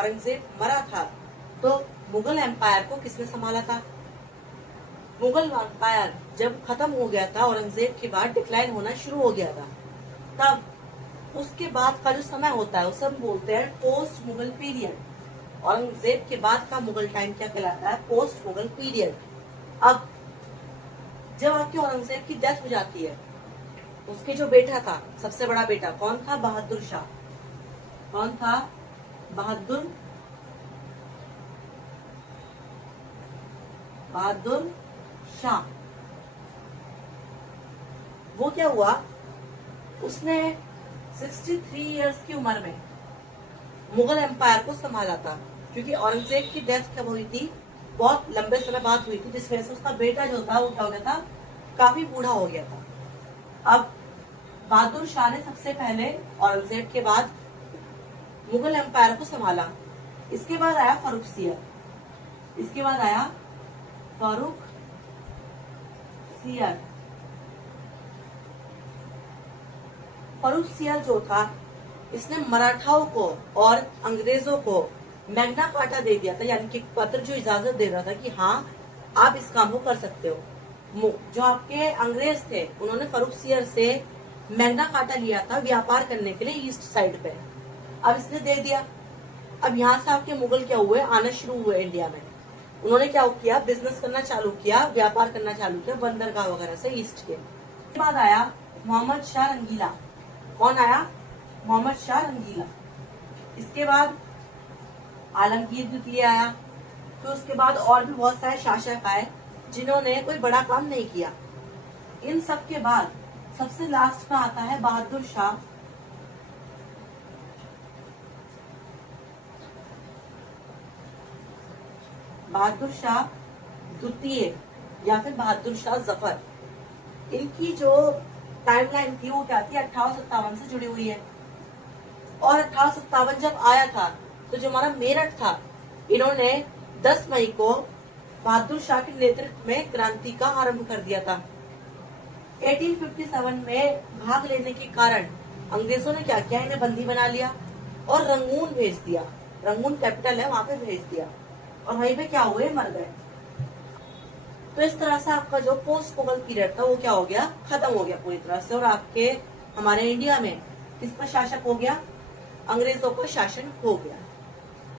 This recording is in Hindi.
औरंगजेब मरा था तो मुगल एम्पायर को किसने संभाला था? मुगल एम्पायर जब खत्म हो गया था, औरंगजेब के बाद डिक्लाइन होना शुरू हो गया था, तब उसके बाद का जो समय होता है उसे हम बोलते हैं पोस्ट मुगल पीरियड। औरंगजेब के बाद का मुगल टाइम क्या कहलाता है? Post Mughal period. अब जब आपके औरंगजेब की डेथ हो जाती है, उसके जो बेटा था, सबसे बड़ा बेटा कौन था? बहादुर शाह। कौन था? बहादुर शाह। वो क्या हुआ, उसने 63 इयर्स की उम्र में मुगल एम्पायर को संभाला था, क्योंकि औरंगजेब की डेथ कब हुई थी? बहुत लंबे समय बाद हुई थी, जिस वजह से उसका बेटा जो था वो क्या हो गया था? काफी बूढ़ा हो गया था। अब बहादुर शाह ने सबसे पहले औरंगजेब के बाद मुगल एम्पायर को संभाला। इसके बाद आया फारूक सियर। फारूक सियर जो था, इसने मराठाओं को और अंग्रेजों को मैग्ना कार्टा दे दिया था, यानी कि पत्र जो इजाजत दे रहा था कि हाँ आप इस काम को कर सकते हो। जो आपके अंग्रेज थे उन्होंने फारूक सियर से मैग्ना कार्टा लिया था व्यापार करने के लिए ईस्ट साइड पे। अब इसने दे दिया। अब यहाँ से आपके मुगल क्या हुए? आना शुरू हुए इंडिया में। उन्होंने क्या किया? बिजनेस करना चालू किया, व्यापार करना चालू किया बंदरगाह वगैरह से ईस्ट के। इसके बाद आया मोहम्मद शाह रंगीला। कौन आया? मोहम्मद शाह रंगीला। इसके बाद आलमगीर द्वितीय आया। फिर उसके बाद और भी बहुत सारे शासक आए जिन्होंने कोई बड़ा काम नहीं किया। इन सब के बाद सबसे लास्ट में आता है बहादुर शाह। बहादुर शाह द्वितीय या फिर बहादुर शाह जफर। इनकी जो टाइमलाइन थी वो क्या थी? 1857 से जुड़ी हुई है। और 1857 जब आया था तो जो हमारा मेरठ था, इन्होंने 10 मई को बहादुर शाह के नेतृत्व में क्रांति का आरंभ कर दिया था। 1857 में भाग लेने के कारण अंग्रेजों ने क्या किया? इन्हें बंदी बना लिया और रंगून भेज दिया। रंगून कैपिटल है, वहां पे भेज दिया और वहीं पे क्या हुए? मर गए। तो इस तरह से आपका जो पोस्ट मुगल पीरियड था वो क्या हो गया? खत्म हो गया पूरी तरह से। और आपके हमारे इंडिया में किसका शासक हो गया? अंग्रेजों का शासन हो गया।